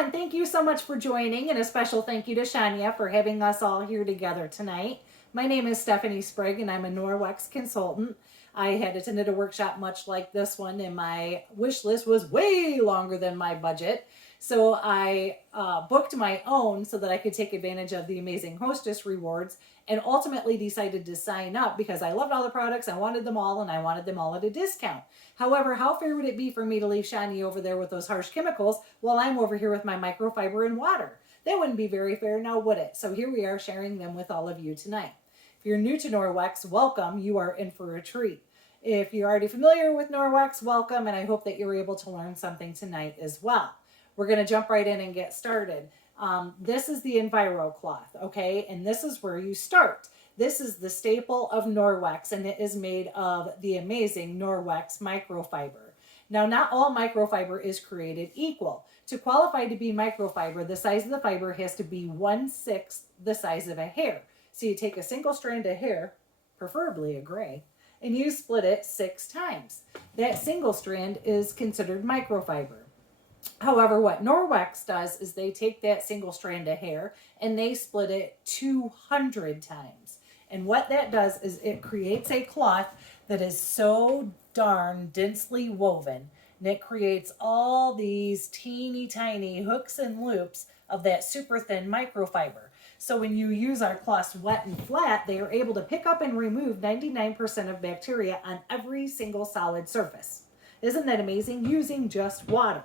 everyone. Thank you so much for joining, and a special thank you to Shanya for having us all here together tonight. My name is Stephanie Sprigg, and I'm a Norwex consultant. I had attended a workshop much like this one, and my wish list was way longer than my budget. So I booked my own so that I could take advantage of the amazing hostess rewards, and ultimately decided to sign up because I loved all the products, I wanted them all, and I wanted them all at a discount. However, how fair would it be for me to leave Shani over there with those harsh chemicals while I'm over here with my microfiber and water? That wouldn't be very fair, now would it? So here we are sharing them with all of you tonight. If you're new to Norwex, welcome. You are in for a treat. If you're already familiar with Norwex, welcome, and I hope that you're able to learn something tonight as well. We're going to jump right in and get started. This is the Enviro cloth, okay? And this is where you start. This is the staple of Norwex, and it is made of the amazing Norwex microfiber. Now, not all microfiber is created equal. To qualify to be microfiber, the size of the fiber has to be 1/6 the size of a hair. So you take a single strand of hair, preferably a gray, and you split it 6 times. That single strand is considered microfiber. However, what Norwex does is they take that single strand of hair and they split it 200 times. And what that does is it creates a cloth that is so darn densely woven, and it creates all these teeny tiny hooks and loops of that super thin microfiber. So when you use our cloths wet and flat, they are able to pick up and remove 99% of bacteria on every single solid surface. Isn't that amazing? Using just water.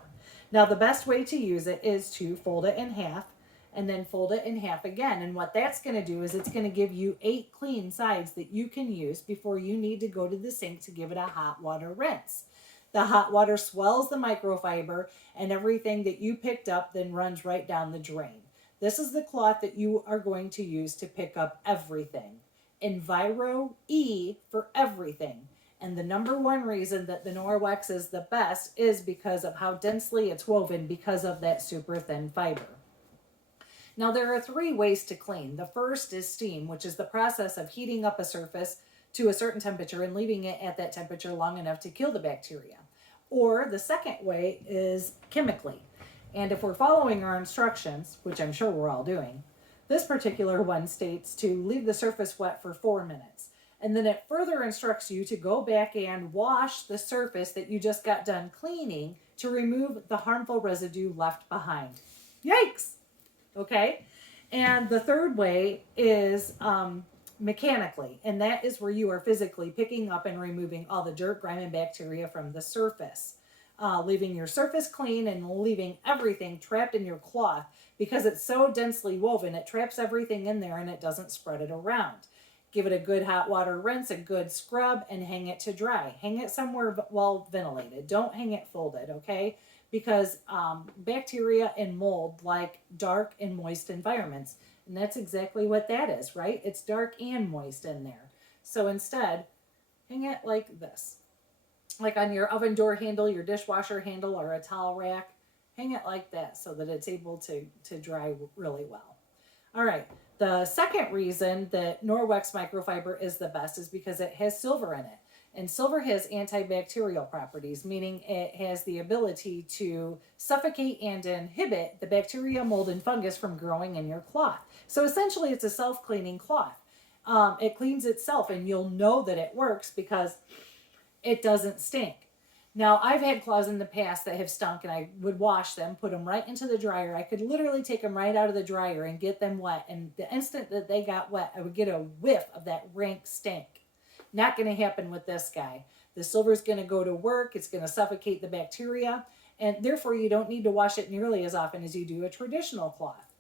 Now, the best way to use it is to fold it in half and then fold it in half again. And what that's going to do is it's going to give you 8 clean sides that you can use before you need to go to the sink to give it a hot water rinse. The hot water swells the microfiber, and everything that you picked up then runs right down the drain. This is the cloth that you are going to use to pick up everything. Enviro E for everything. And the number one reason that the Norwex is the best is because of how densely it's woven because of that super thin fiber. Now, there are 3 ways to clean. The first is steam, which is the process of heating up a surface to a certain temperature and leaving it at that temperature long enough to kill the bacteria. Or the second way is chemically. And if we're following our instructions, which I'm sure we're all doing, this particular one states to leave the surface wet for 4 minutes. And then it further instructs you to go back and wash the surface that you just got done cleaning to remove the harmful residue left behind. Yikes! Okay? And the third way is mechanically, and that is where you are physically picking up and removing all the dirt, grime, and bacteria from the surface. Leaving your surface clean and leaving everything trapped in your cloth because it's so densely woven, it traps everything in there and it doesn't spread it around. Give it a good hot water rinse, a good scrub, and hang it to dry. Hang it somewhere well ventilated. Don't hang it folded, okay? Because bacteria and mold like dark and moist environments. And that's exactly what that is, right? It's dark and moist in there. So instead, hang it like this. Like on your oven door handle, your dishwasher handle, or a towel rack. Hang it like that so that it's able to dry really well. All right. The second reason that Norwex microfiber is the best is because it has silver in it. And silver has antibacterial properties, meaning it has the ability to suffocate and inhibit the bacteria, mold, and fungus from growing in your cloth. So essentially, it's a self-cleaning cloth. It cleans itself, and you'll know that it works because it doesn't stink. Now, I've had cloths in the past that have stunk, and I would wash them, put them right into the dryer. I could literally take them right out of the dryer and get them wet. And the instant that they got wet, I would get a whiff of that rank stink. Not going to happen with this guy. The silver is going to go to work. It's going to suffocate the bacteria. And therefore, you don't need to wash it nearly as often as you do a traditional cloth.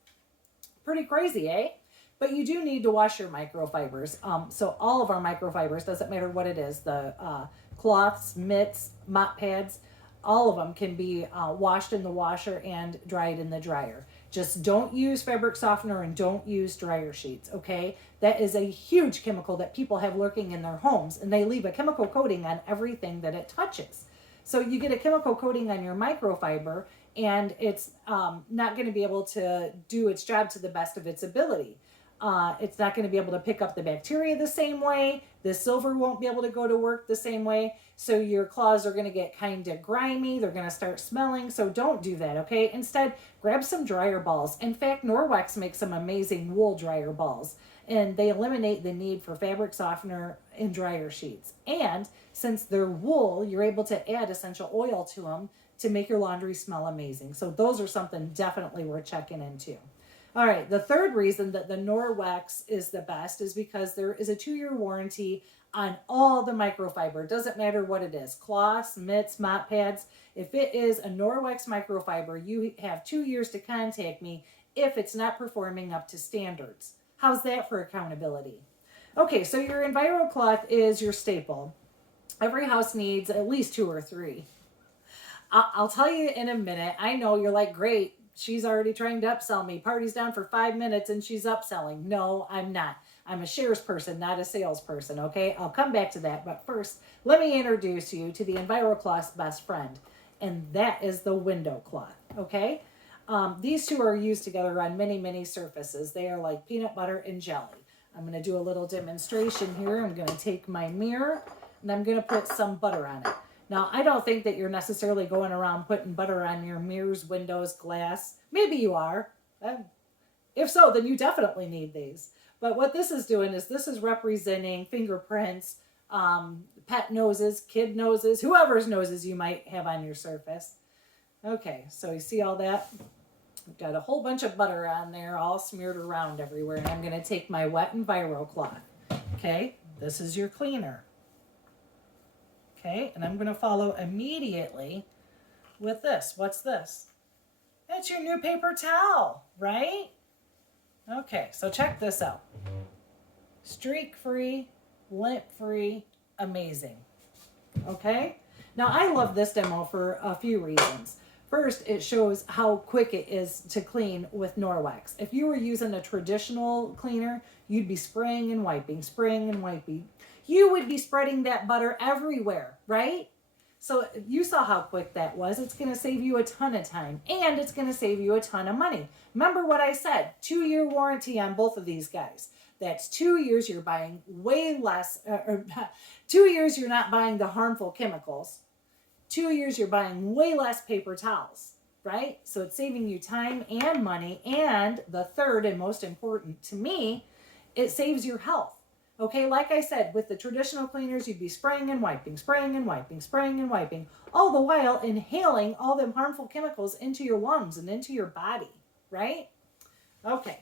Pretty crazy, eh? But you do need to wash your microfibers. So all of our microfibers, doesn't matter what it is, the cloths, mitts, mop pads, all of them can be washed in the washer and dried in the dryer. Just don't use fabric softener and don't use dryer sheets, okay? That is a huge chemical that people have lurking in their homes, and they leave a chemical coating on everything that it touches. So you get a chemical coating on your microfiber, and it's not going to be able to do its job to the best of its ability. It's not going to be able to pick up the bacteria the same way. The silver won't be able to go to work the same way. So your claws are going to get kind of grimy. They're going to start smelling. So don't do that, okay? Instead, grab some dryer balls. In fact, Norwex makes some amazing wool dryer balls, and they eliminate the need for fabric softener in dryer sheets. And since they're wool, you're able to add essential oil to them to make your laundry smell amazing. So those are something definitely worth checking into. All right, the third reason that the Norwex is the best is because there is a 2-year warranty on all the microfiber. It doesn't matter what it is, cloths, mitts, mop pads. If it is a Norwex microfiber, you have 2 years to contact me if it's not performing up to standards. How's that for accountability? Okay, so your EnviroCloth is your staple. Every house needs at least 2 or 3. I'll tell you in a minute. I know you're like, great, she's already trying to upsell me. Party's down for 5 minutes and she's upselling. No, I'm not. I'm a shares person, not a salesperson, okay? I'll come back to that. But first, let me introduce you to the EnviroCloth's best friend, and that is the window cloth, okay? These two are used together on many, many surfaces. They are like peanut butter and jelly. I'm going to do a little demonstration here. I'm going to take my mirror and I'm going to put some butter on it. Now, I don't think that you're necessarily going around putting butter on your mirrors, windows, glass. Maybe you are. If so, then you definitely need these. But what this is doing is this is representing fingerprints, pet noses, kid noses, whoever's noses you might have on your surface. Okay, so you see all that? I've got a whole bunch of butter on there all smeared around everywhere. And I'm going to take my wet EnviroCloth. Okay, this is your cleaner. Okay, and I'm going to follow immediately with this. What's this? That's your new paper towel, right? Okay, so check this out. Streak-free, lint-free, amazing. Okay? Now, I love this demo for a few reasons. First, it shows how quick it is to clean with Norwex. If you were using a traditional cleaner, you'd be spraying and wiping, spraying and wiping. You would be spreading that butter everywhere, right? So you saw how quick that was. It's going to save you a ton of time, and it's going to save you a ton of money. Remember what I said, 2-year warranty on both of these guys. That's 2 years you're buying way less, 2 years you're not buying the harmful chemicals. 2 years you're buying way less paper towels, right? So it's saving you time and money. And the third and most important to me, it saves your health. Okay, like I said, with the traditional cleaners, you'd be spraying and wiping, spraying and wiping, spraying and wiping, all the while inhaling all them harmful chemicals into your lungs and into your body, right? Okay.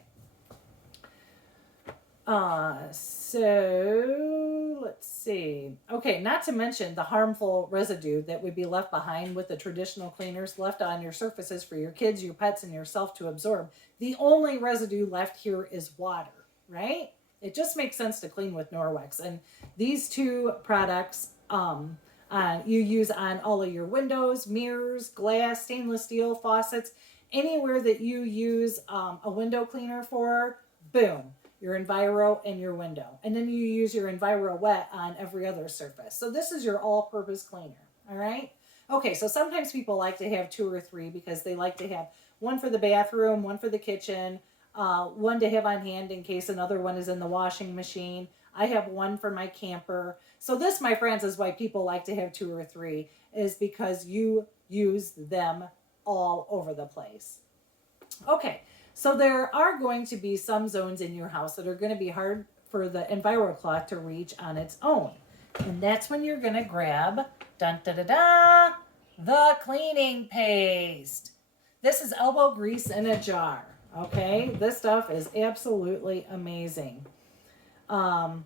So let's see. Okay, not to mention the harmful residue that would be left behind with the traditional cleaners left on your surfaces for your kids, your pets, and yourself to absorb. The only residue left here is water, right? It just makes sense to clean with Norwex. And these two products you use on all of your windows, mirrors, glass, stainless steel, faucets, anywhere that you use a window cleaner for, boom, your Enviro and your window. And then you use your Enviro Wet on every other surface. So this is your all-purpose cleaner, all right? Okay, so sometimes people like to have 2 or 3 because they like to have one for the bathroom, one for the kitchen, one to have on hand in case another one is in the washing machine. I have one for my camper. So this, my friends, is why people like to have 2 or 3, is because you use them all over the place. Okay, so there are going to be some zones in your house that are going to be hard for the EnviroCloth to reach on its own. And that's when you're going to grab, dun da da da, the cleaning paste. This is elbow grease in a jar. Okay, this stuff is absolutely amazing. And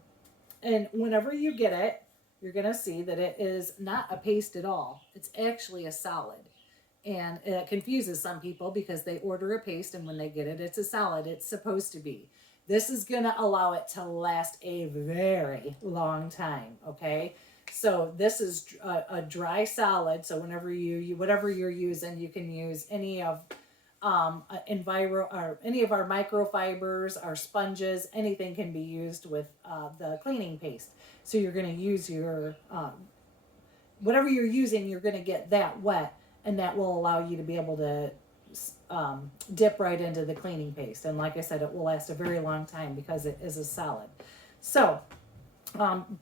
whenever you get it, you're going to see that it is not a paste at all. It's actually a solid. And it confuses some people because they order a paste and when they get it, it's a solid. It's supposed to be. This is going to allow it to last a very long time, okay? So this is a dry solid. So whenever whatever you're using, you can use any of Enviro or any of our microfibers, our sponges, anything can be used with the cleaning paste. So you're going to use your whatever you're using, you're going to get that wet, and that will allow you to be able to dip right into the cleaning paste. And like I said, it will last a very long time because it is a solid. So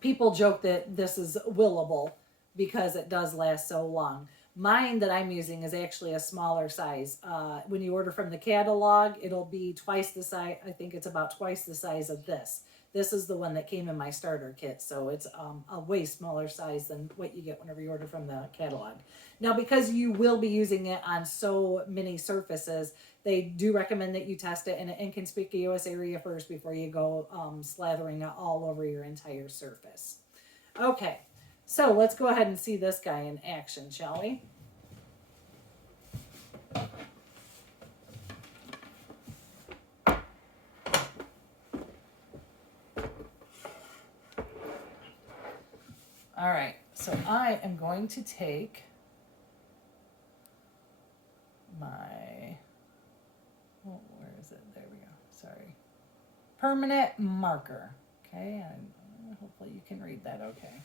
People joke that this is willable because it does last so long. Mine that I'm using is actually a smaller size. When you order from the catalog, it'll be twice the size. I think it's about twice the size of this. This is the one that came in my starter kit, so it's a way smaller size than what you get whenever you order from the catalog. Now, because you will be using it on so many surfaces, they do recommend that you test it in an inconspicuous area first before you go slathering it all over your entire surface. Okay, so let's go ahead and see this guy in action, shall we? All right, so I am going to take my, oh, where is it? There we go. Sorry. Permanent marker. Okay, and hopefully you can read that okay.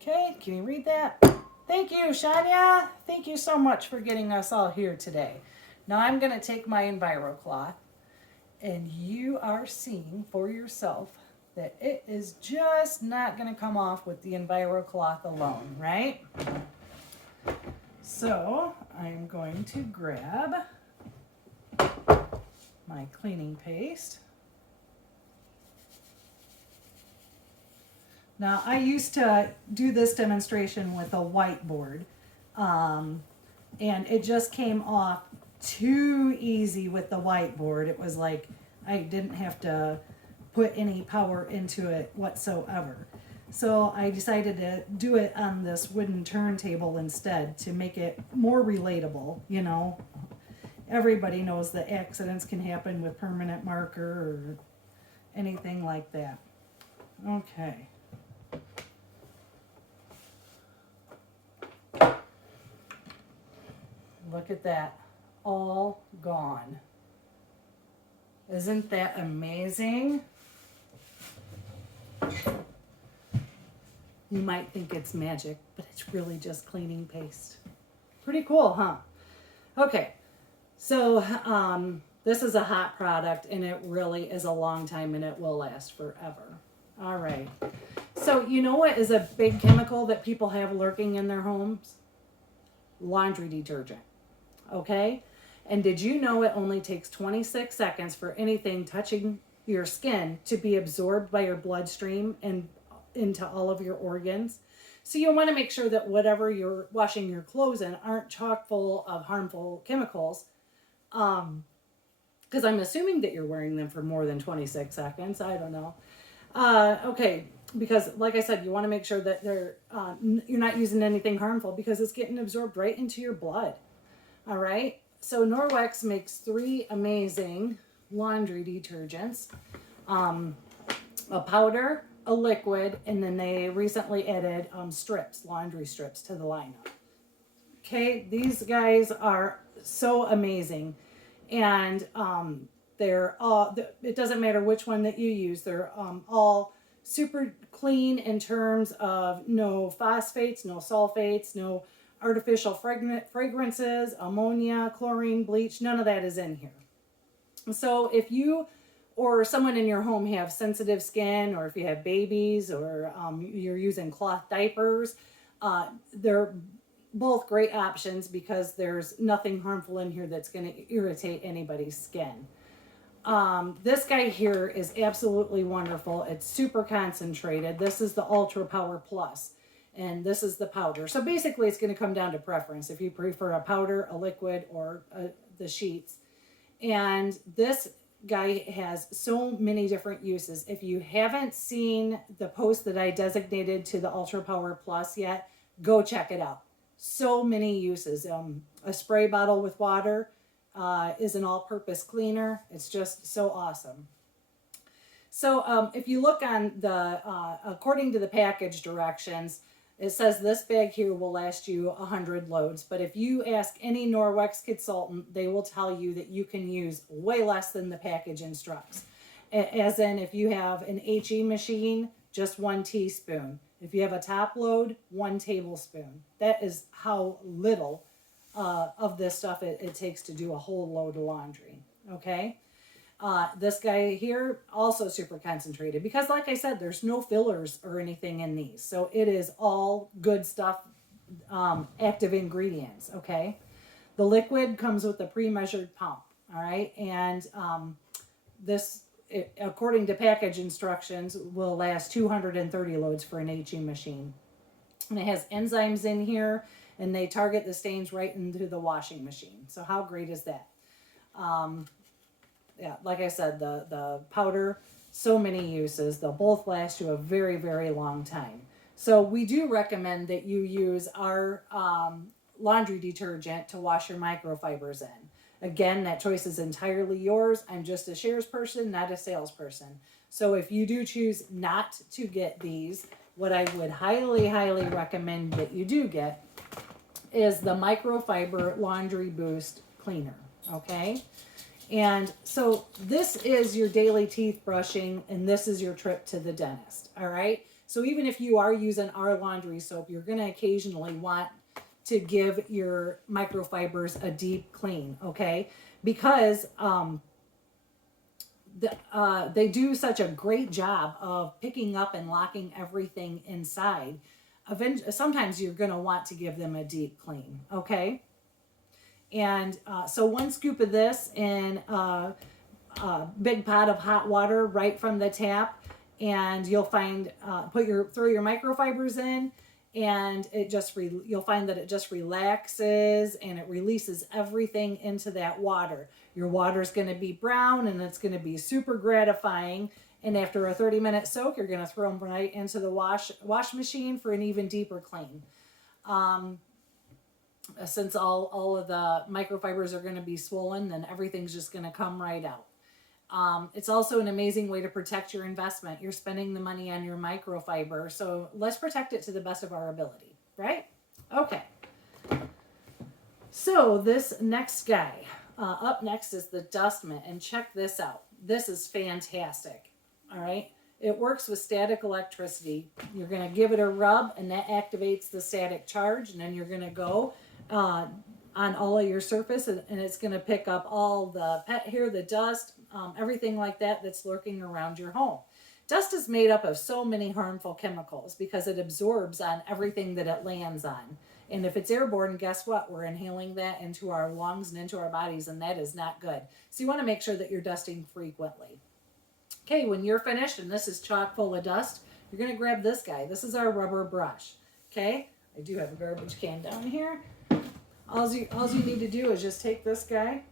Okay, can you read that? Thank you, Shanya. Thank you so much for getting us all here today. Now I'm going to take my EnviroCloth, and you are seeing for yourself that it is just not going to come off with the EnviroCloth alone, right? So I'm going to grab my cleaning paste. Now, I used to do this demonstration with a whiteboard, and it just came off too easy with the whiteboard. It was like I didn't have to put any power into it whatsoever. So I decided to do it on this wooden turntable instead to make it more relatable, you know. Everybody knows that accidents can happen with permanent marker or anything like that. Okay. Look at that, all gone. Isn't that amazing? You might think it's magic, but it's really just cleaning paste. Pretty cool, huh? Okay, so this is a hot product, and it really is a long time, and it will last forever. All right. So you know what is a big chemical that people have lurking in their homes? Laundry detergent. Okay? And did you know it only takes 26 seconds for anything touching your skin to be absorbed by your bloodstream and into all of your organs? So you want to make sure that whatever you're washing your clothes in aren't chock full of harmful chemicals. Because I'm assuming that you're wearing them for more than 26 seconds. I don't know. Okay, because like I said, you want to make sure that they're you're not using anything harmful because it's getting absorbed right into your blood. All right, so Norwex makes 3 amazing laundry detergents, a powder, a liquid, and then they recently added strips, laundry strips to the lineup. Okay, these guys are so amazing, and they're all, it doesn't matter which one that you use, they're all super clean in terms of no phosphates, no sulfates, no artificial fragrances, ammonia, chlorine, bleach, none of that is in here. So if you or someone in your home have sensitive skin, or if you have babies, or you're using cloth diapers, they're both great options because there's nothing harmful in here that's going to irritate anybody's skin. This guy here is absolutely wonderful. It's super concentrated. This is the Ultra Power Plus. And this is the powder. So basically it's going to come down to preference if you prefer a powder, a liquid, or the sheets. And this guy has so many different uses. If you haven't seen the post that I designated to the Ultra Power Plus yet, go check it out. So many uses. A spray bottle with water is an all-purpose cleaner. It's just so awesome. So if you look on the, according to the package directions, it says this bag here will last you 100 loads. But if you ask any Norwex consultant, they will tell you that you can use way less than the package instructs. As in, if you have an HE machine, just 1 teaspoon. If you have a top load, 1 tablespoon. That is how little of this stuff it takes to do a whole load of laundry. Okay. This guy here, also super concentrated because, like I said, there's no fillers or anything in these. So it is all good stuff, active ingredients. Okay. The liquid comes with a pre-measured pump. All right. And this, according to package instructions, will last 230 loads for an HE machine. And it has enzymes in here, and they target the stains right into the washing machine. So how great is that? Yeah, like I said, the powder, so many uses. They'll both last you a very, very long time. So we do recommend that you use our laundry detergent to wash your microfibers in. Again, that choice is entirely yours. I'm just a shares person, not a salesperson. So if you do choose not to get these, what I would highly, highly recommend that you do get is the Microfiber Laundry Boost Cleaner. Okay? And so this is your daily teeth brushing, and this is your trip to the dentist. All right? So even if you are using our laundry soap, you're going to occasionally want to give your microfibers a deep clean, okay? Because they do such a great job of picking up and locking everything inside. Sometimes you're going to want to give them a deep clean, okay? And so 1 scoop of this in a big pot of hot water right from the tap, and you'll find throw your microfibers in, and you'll find that it just relaxes and it releases everything into that water. Your water's going to be brown, and it's going to be super gratifying. And after a 30-minute soak, you're going to throw them right into the wash machine for an even deeper clean. Since all of the microfibers are going to be swollen, then everything's just going to come right out. It's also an amazing way to protect your investment. You're spending the money on your microfiber, so let's protect it to the best of our ability, right? Okay. So this next guy, up next is the dust mitt, and check this out. This is fantastic, all right? It works with static electricity. You're going to give it a rub, and that activates the static charge, and then you're going to go on all of your surface, and it's going to pick up all the pet hair, the dust, everything like that that's lurking around your home. Dust is made up of so many harmful chemicals because it absorbs on everything that it lands on. And if it's airborne, guess what? We're inhaling that into our lungs and into our bodies, and that is not good. So you want to make sure that you're dusting frequently. Okay, when you're finished, and this is chock full of dust, you're going to grab this guy. This is our rubber brush. Okay, I do have a garbage can down here. All you need to do is just take this guy,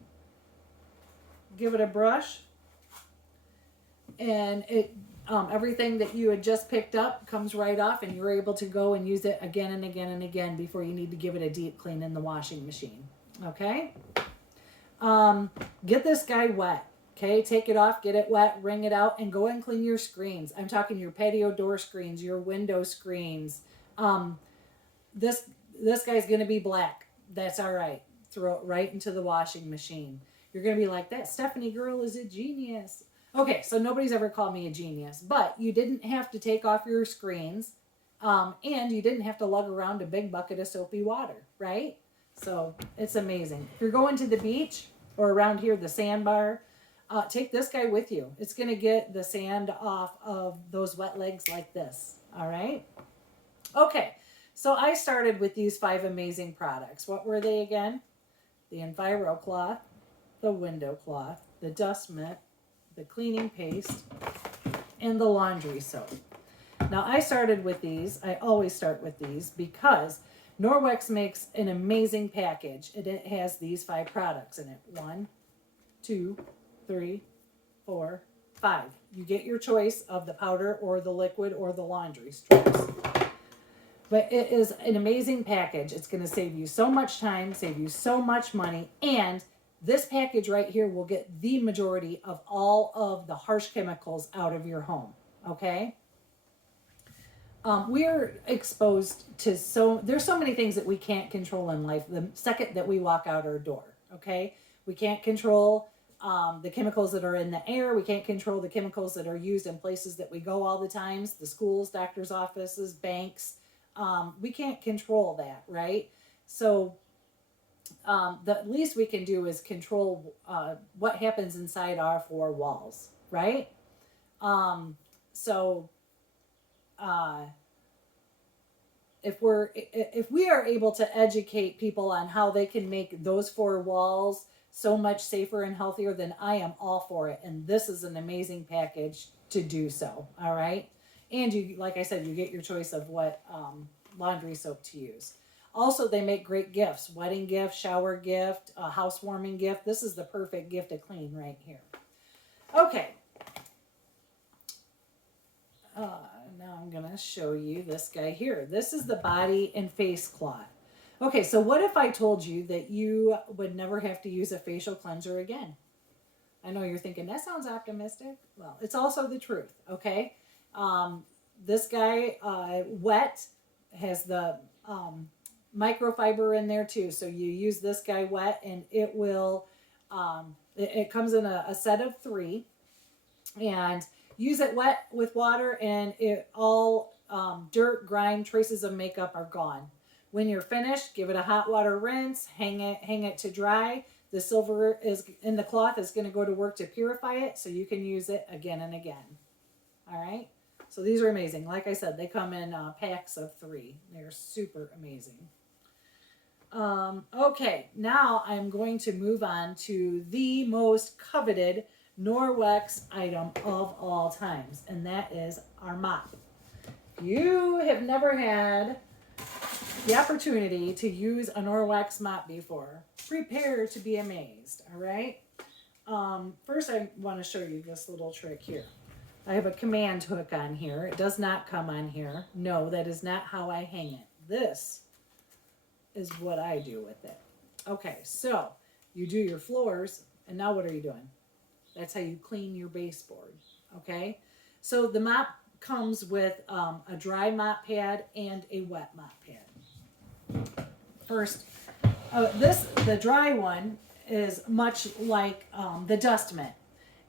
give it a brush, and everything that you had just picked up comes right off, and you're able to go and use it again and again and again before you need to give it a deep clean in the washing machine. Okay? Get this guy wet. Okay, take it off, get it wet, wring it out, and go and clean your screens. I'm talking your patio door screens, your window screens. This guy's going to be black. That's all right. Throw it right into the washing machine. You're going to be like, that Stephanie girl is a genius. Okay, so nobody's ever called me a genius, but you didn't have to take off your screens, and you didn't have to lug around a big bucket of soapy water, right? So it's amazing. If you're going to the beach or around here, the sandbar, take this guy with you. It's going to get the sand off of those wet legs like this, all right? Okay, so I started with these 5 amazing products. What were they again? The Enviro cloth, the window cloth, the dust mitt, the cleaning paste, and the laundry soap. Now I started with these. I always start with these because Norwex makes an amazing package, and it has these 5 products in it. 1, 2, 3, 4, 5. You get your choice of the powder or the liquid or the laundry strips. But it is an amazing package. It's going to save you so much time, save you so much money, and this package right here will get the majority of all of the harsh chemicals out of your home, okay? We're exposed to there's so many things that we can't control in life the second that we walk out our door, okay? We can't control the chemicals that are in the air. We can't control the chemicals that are used in places that we go all the times, the schools, doctors' offices, banks. We can't control that, right? So the least we can do is control what happens inside our four walls, right? So uh, if we are able to educate people on how they can make those four walls so much safer and healthier, then I am all for it. And this is an amazing package to do so. All right. And you, like I said, you get your choice of what laundry soap to use. Also, they make great gifts: wedding gift, shower gift, housewarming gift. This is the perfect gift to clean right here. Okay. Now I'm going to show you this guy here. This is the body and face cloth. Okay, so what if I told you that you would never have to use a facial cleanser again? I know you're thinking, that sounds optimistic. Well, it's also the truth, okay? This guy, wet, has the microfiber in there too. So you use this guy wet and it will, it comes in a set of 3. And use it wet with water and it all dirt, grime, traces of makeup are gone. When you're finished, give it a hot water rinse, hang it to dry. The silver is in the cloth is going to go to work to purify it so you can use it again and again. All right? So these are amazing. Like I said, they come in packs of 3. They're super amazing. Okay, now I'm going to move on to the most coveted Norwex item of all times, and that is our mop. If you have never had the opportunity to use a Norwex mop before, prepare to be amazed, all right? First, I want to show you this little trick here. I have a command hook on here. It does not come on here. No, that is not how I hang it. This is what I do with it. Okay, so you do your floors, and now what are you doing? That's how you clean your baseboard, okay? So the mop comes with a dry mop pad and a wet mop pad. First, the dry one is much like the dust mitt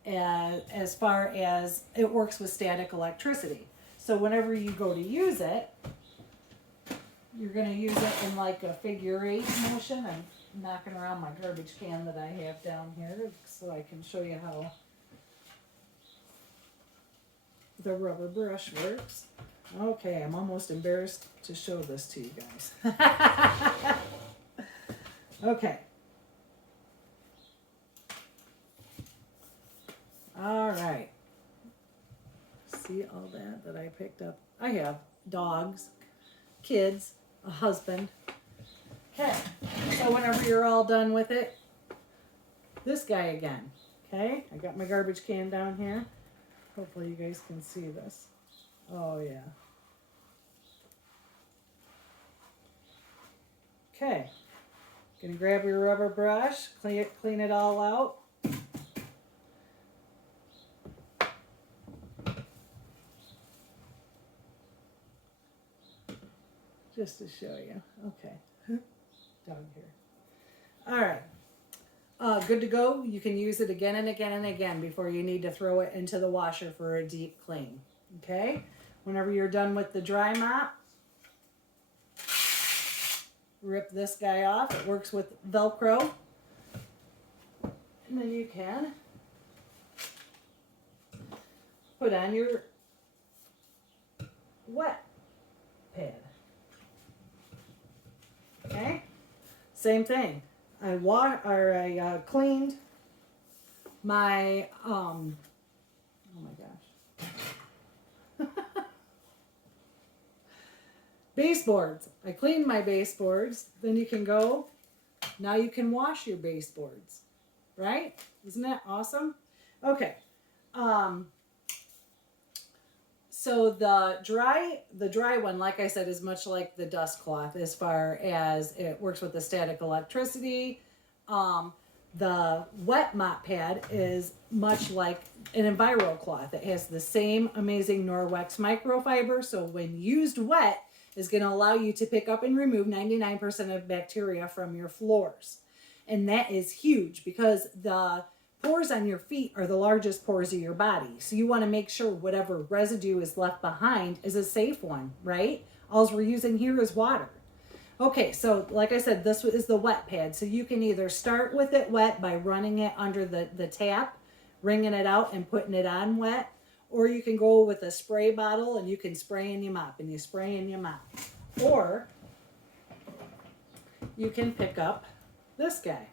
as far as it works with static electricity. So whenever you go to use it, you're going to use it in like a figure 8 motion. I'm knocking around my garbage can that I have down here so I can show you how the rubber brush works. Okay, I'm almost embarrassed to show this to you guys. Okay. All right. See all that I picked up? I have dogs, kids, a husband. Okay, so whenever you're all done with it, this guy again. Okay, I got my garbage can down here. Hopefully you guys can see this. Oh yeah. Okay, gonna grab your rubber brush, clean it all out. Just to show you. Okay. Down here. All right. Good to go. You can use it again and again and again before you need to throw it into the washer for a deep clean. Okay? Whenever you're done with the dry mop, rip this guy off. It works with Velcro. And then you can put on your wet pad. Okay? Same thing. I cleaned my oh my gosh. Baseboards. I cleaned my baseboards. Then you can go. Now you can wash your baseboards. Right? Isn't that awesome? Okay. So the dry one, like I said, is much like the dust cloth as far as it works with the static electricity. The wet mop pad is much like an Enviro cloth. It has the same amazing Norwex microfiber. So when used wet, is going to allow you to pick up and remove 99% of bacteria from your floors. And that is huge because the pores on your feet are the largest pores of your body. So you want to make sure whatever residue is left behind is a safe one, right? All we're using here is water. Okay, so like I said, this is the wet pad. So you can either start with it wet by running it under the tap, wringing it out and putting it on wet, or you can go with a spray bottle and you can spray and you mop and you spray and you mop. Or you can pick up this guy.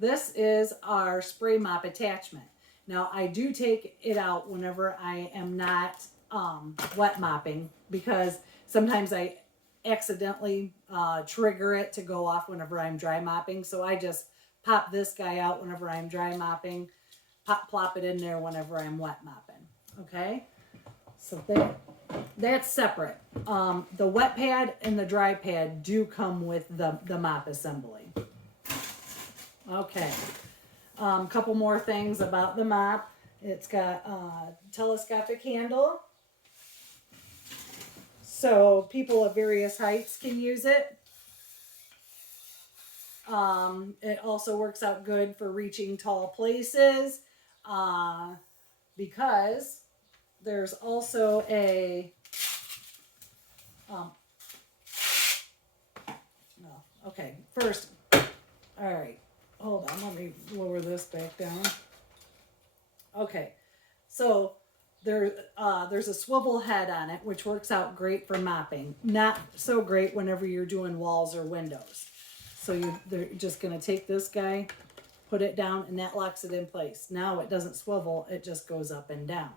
This is our spray mop attachment. Now I do take it out whenever I am not wet mopping, because sometimes I accidentally trigger it to go off whenever I'm dry mopping. So I just pop this guy out whenever I'm dry mopping, plop it in there whenever I'm wet mopping. Okay, so that's separate. The wet pad and the dry pad do come with the mop assembly. Okay, couple more things about the mop. It's got a telescopic handle, so people of various heights can use it. It also works out good for reaching tall places, because there's also a okay, first, all right, hold on, let me lower this back down. Okay, so there's a swivel head on it, which works out great for mopping. Not so great whenever you're doing walls or windows. So they're just going to take this guy, put it down, and that locks it in place. Now it doesn't swivel, it just goes up and down.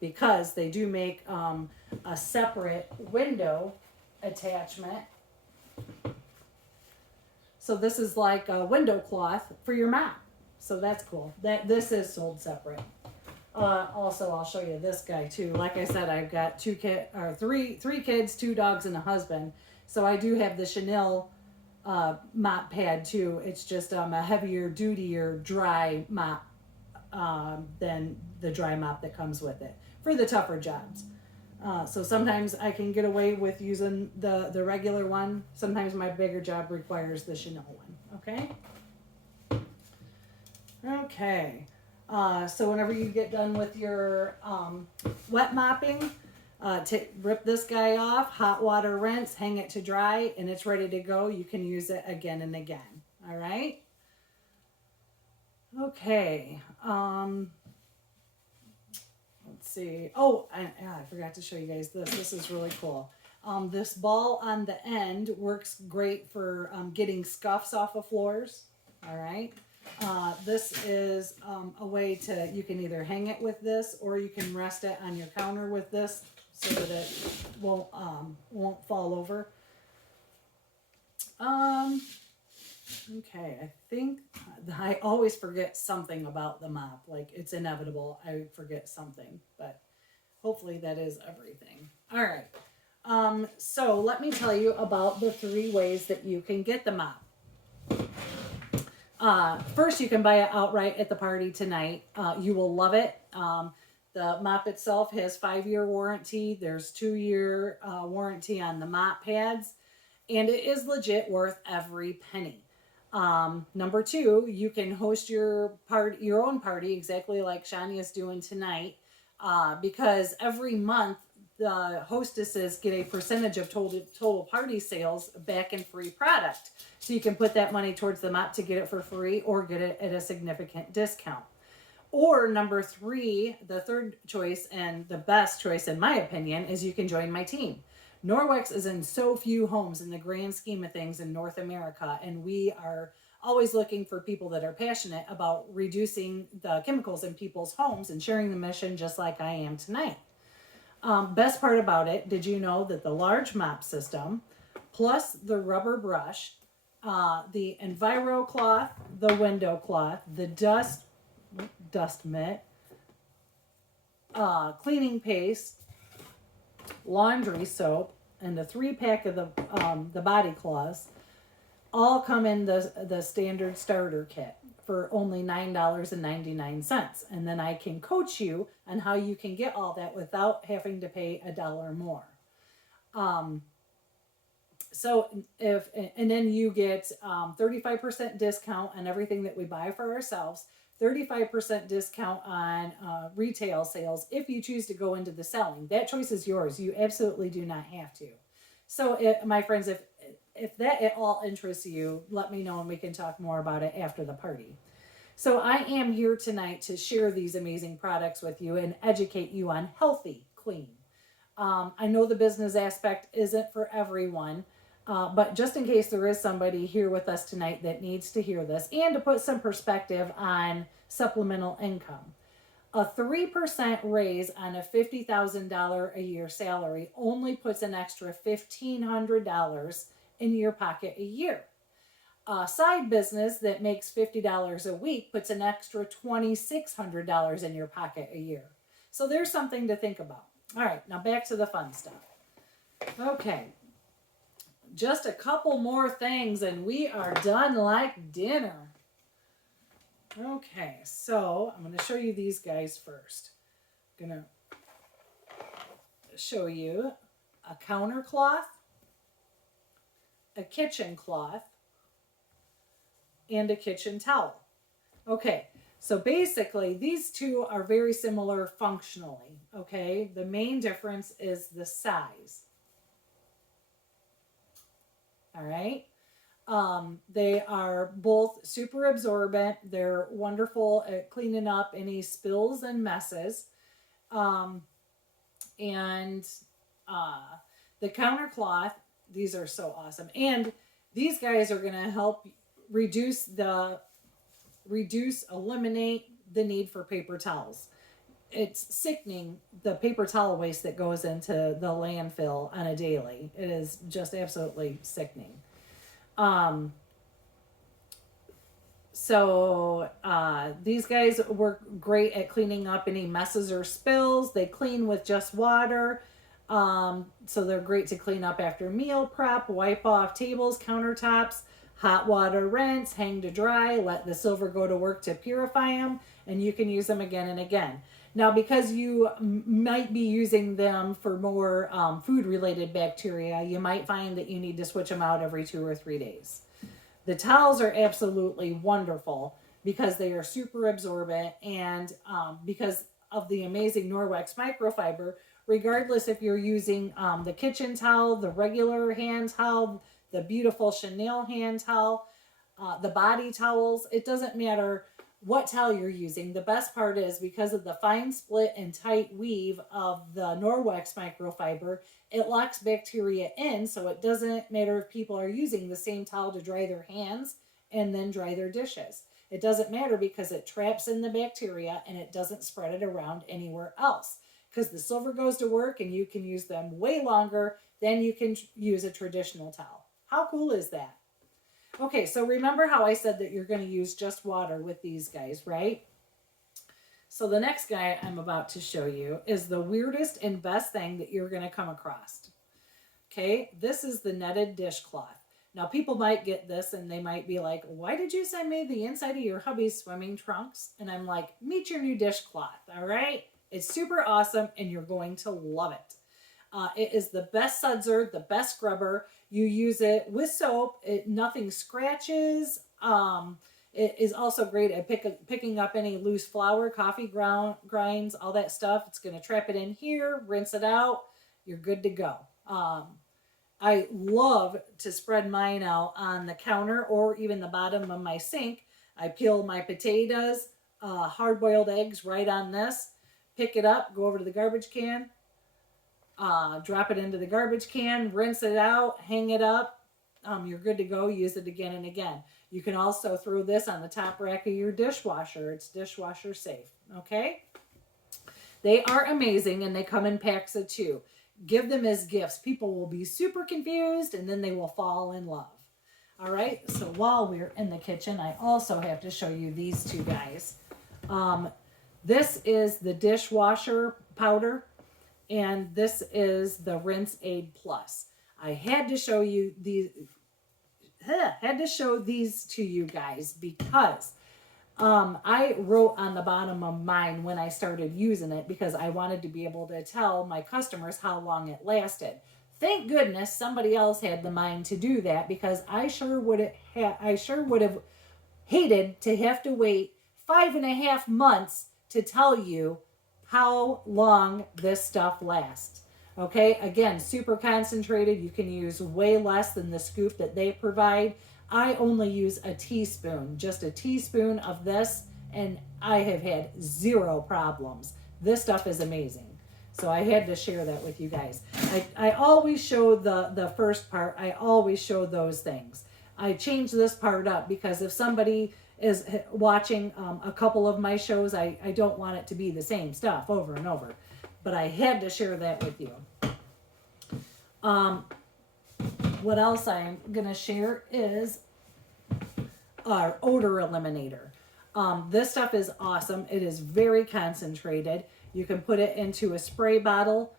Because they do make a separate window attachment. So this is like a window cloth for your mop. So that's cool. This is sold separate. Also, I'll show you this guy too. Like I said, I've got three kids, 2 dogs, and a husband. So I do have the Chanel mop pad too. It's just a heavier, dutier, dry mop than the dry mop that comes with it for the tougher jobs. So sometimes I can get away with using the regular one. Sometimes my bigger job requires the Chanel one. Okay. Okay. So whenever you get done with your wet mopping, rip this guy off, hot water rinse, hang it to dry, and it's ready to go. You can use it again and again. All right. Okay. Let's see. Oh, I forgot to show you guys this. This is really cool. This ball on the end works great for getting scuffs off of floors. All right. This is a way you can either hang it with this, or you can rest it on your counter with this so that it won't fall over. Okay, I think I always forget something about the mop. Like, it's inevitable. I forget something, but hopefully that is everything. All right. So let me tell you about the 3 ways that you can get the mop. First, you can buy it outright at the party tonight. You will love it. The mop itself has 5-year warranty. There's 2-year warranty on the mop pads, and it is legit worth every penny. Number 2, you can host your own party exactly like Shanya is doing tonight, because every month the hostesses get a percentage of total party sales back in free product. So you can put that money towards the mop to get it for free or get it at a significant discount. Or number 3, the third choice and the best choice in my opinion, is you can join my team. Norwex is in so few homes in the grand scheme of things in North America, and we are always looking for people that are passionate about reducing the chemicals in people's homes and sharing the mission just like I am tonight. Best part about it, did you know that the large mop system, plus the rubber brush, the Enviro cloth, the window cloth, the dust mitt, cleaning paste, laundry soap, and the 3-pack of the body cloths all come in the standard starter kit for only $9.99. And then I can coach you on how you can get all that without having to pay $1 more. So and then you get 35% discount on everything that we buy for ourselves, 35% discount on retail sales if you choose to go into the selling. That choice is yours. You absolutely do not have to. So, my friends, if that at all interests you, let me know and we can talk more about it after the party. So, I am here tonight to share these amazing products with you and educate you on healthy, clean. I know the business aspect isn't for everyone, but just in case there is somebody here with us tonight that needs to hear this and to put some perspective on supplemental income. A 3% raise on a $50,000 a year salary only puts an extra $1,500 in your pocket a year. A side business that makes $50 a week puts an extra $2,600 in your pocket a year. So there's something to think about. All right, now back to the fun stuff. Okay, just a couple more things and we are done like dinner. Okay, so I'm going to show you these guys first. I'm going to show you a counter cloth, a kitchen cloth, and a kitchen towel. Okay, so basically these two are very similar functionally. Okay, the main difference is the size. All right. They are both super absorbent. They're wonderful at cleaning up any spills and messes. Um, and the counter cloth, these are so awesome. And these guys are going to help eliminate the need for paper towels. It's sickening the paper towel waste that goes into the landfill on a daily. It is just absolutely sickening. So these guys work great at cleaning up any messes or spills. They clean with just water. So they're great to clean up after meal prep, wipe off tables, countertops, hot water rinse, hang to dry, let the silver go to work to purify them, and you can use them again and again. Now, because you might be using them for more food-related bacteria, you might find that you need to switch them out every 2 or 3 days. The towels are absolutely wonderful because they are super absorbent and because of the amazing Norwex microfiber, regardless if you're using the kitchen towel, the regular hand towel, the beautiful chenille hand towel, the body towels, it doesn't matter what towel you're using. The best part is because of the fine split and tight weave of the Norwex microfiber, it locks bacteria in, so it doesn't matter if people are using the same towel to dry their hands and then dry their dishes. It doesn't matter because it traps in the bacteria and it doesn't spread it around anywhere else. Because the silver goes to work and you can use them way longer than you can use a traditional towel. How cool is that? Okay, so remember how I said that you're going to use just water with these guys, right? So the next guy I'm about to show you is the weirdest and best thing that you're going to come across. Okay, this is the netted dishcloth. Now, people might get this and they might be like, why did you send me the inside of your hubby's swimming trunks? And I'm like, meet your new dishcloth, all right? It's super awesome and you're going to love it. It is the best sudser, the best scrubber. You use it with soap. Nothing scratches. It is also great at picking up any loose flour, coffee grinds, all that stuff. It's going to trap it in here, rinse it out. You're good to go. I love to spread mine out on the counter or even the bottom of my sink. I peel my potatoes, hard-boiled eggs right on this. Pick it up, go over to the garbage can. Drop it into the garbage can, rinse it out, hang it up. You're good to go. Use it again and again. You can also throw this on the top rack of your dishwasher. It's dishwasher safe. Okay? They are amazing and they come in packs of 2. Give them as gifts. People will be super confused and then they will fall in love. All right? So while we're in the kitchen, I also have to show you these 2 guys. This is the dishwasher powder. And this is the Rinse Aid Plus. I had to show you these. Had to show these to you guys because I wrote on the bottom of mine when I started using it because I wanted to be able to tell my customers how long it lasted. Thank goodness somebody else had the mind to do that, because I sure would have hated to have to wait 5.5 months to tell you how long this stuff lasts. Okay, again, super concentrated. You can use way less than the scoop that they provide. I only use a teaspoon, just a teaspoon of this, and I have had zero problems. This stuff is amazing. So I had to share that with you guys. I always show the first part. I always show those things. I change this part up because if somebody is watching a couple of my shows, I don't want it to be the same stuff over and over. But I had to share that with you. What else I'm going to share is our odor eliminator. This stuff is awesome. It is very concentrated. You can put it into a spray bottle.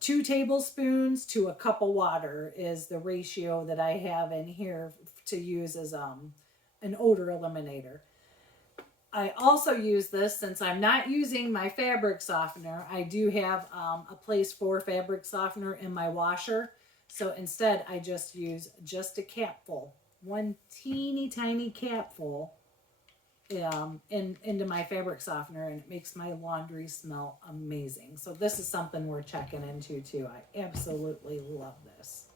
2 tablespoons to a cup of water is the ratio that I have in here to use as an odor eliminator. I also use this, since I'm not using my fabric softener, I do have a place for fabric softener in my washer. So instead, I just use just a capful, one teeny tiny capful into my fabric softener, and it makes my laundry smell amazing. So this is something we're checking into too. I absolutely love this.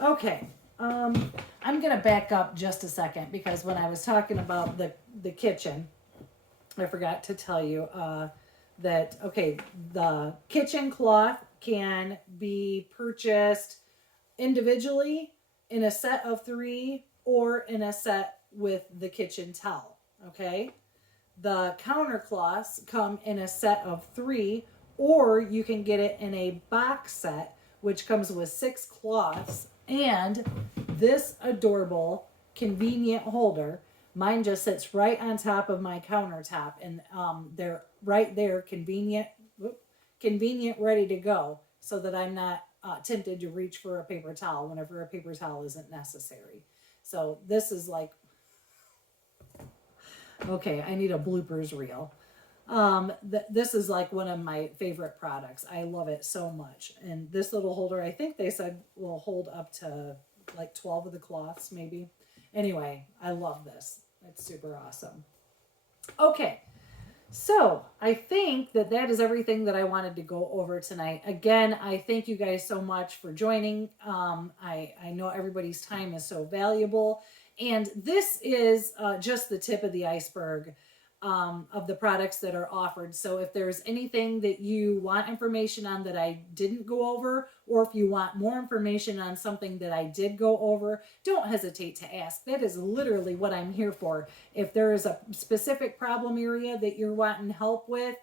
Okay. I'm going to back up just a second, because when I was talking about the kitchen, I forgot to tell you that, okay, the kitchen cloth can be purchased individually in a set of 3 or in a set with the kitchen towel, okay? The counter cloths come in a set of 3, or you can get it in a box set, which comes with 6 cloths and this adorable convenient holder. Mine just sits right on top of my countertop, and they're right there, convenient, ready to go, so that I'm not tempted to reach for a paper towel whenever a paper towel isn't necessary. So this is like, okay, I need a bloopers reel. This is like one of my favorite products. I love it so much. And this little holder, I think they said will hold up to like 12 of the cloths maybe. Anyway, I love this. It's super awesome. Okay, so I think that is everything that I wanted to go over tonight. Again, I thank you guys so much for joining. I know everybody's time is so valuable. And this is just the tip of the iceberg of the products that are offered. So if there's anything that you want information on that I didn't go over, or if you want more information on something that I did go over, don't hesitate to ask. That is literally what I'm here for. If there is a specific problem area that you're wanting help with,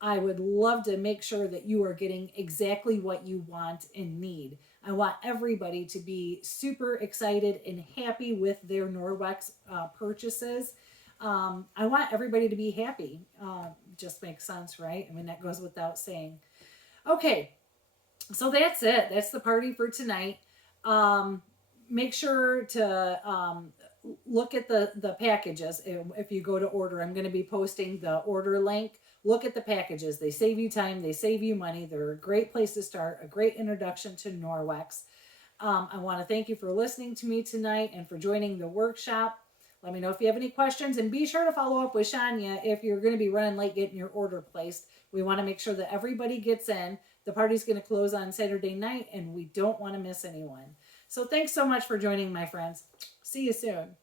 I would love to make sure that you are getting exactly what you want and need. I want everybody to be super excited and happy with their Norwex purchases. I want everybody to be happy. Just makes sense, right? I mean, that goes without saying. Okay, so that's it. That's the party for tonight. Make sure to look at the packages. If you go to order, I'm going to be posting the order link. Look at the packages. They save you time. They save you money. They're a great place to start, a great introduction to Norwex. I want to thank you for listening to me tonight and for joining the workshop. Let me know if you have any questions, and be sure to follow up with Shanya if you're going to be running late getting your order placed. We want to make sure that everybody gets in. The party's going to close on Saturday night, and we don't want to miss anyone. So thanks so much for joining, my friends. See you soon.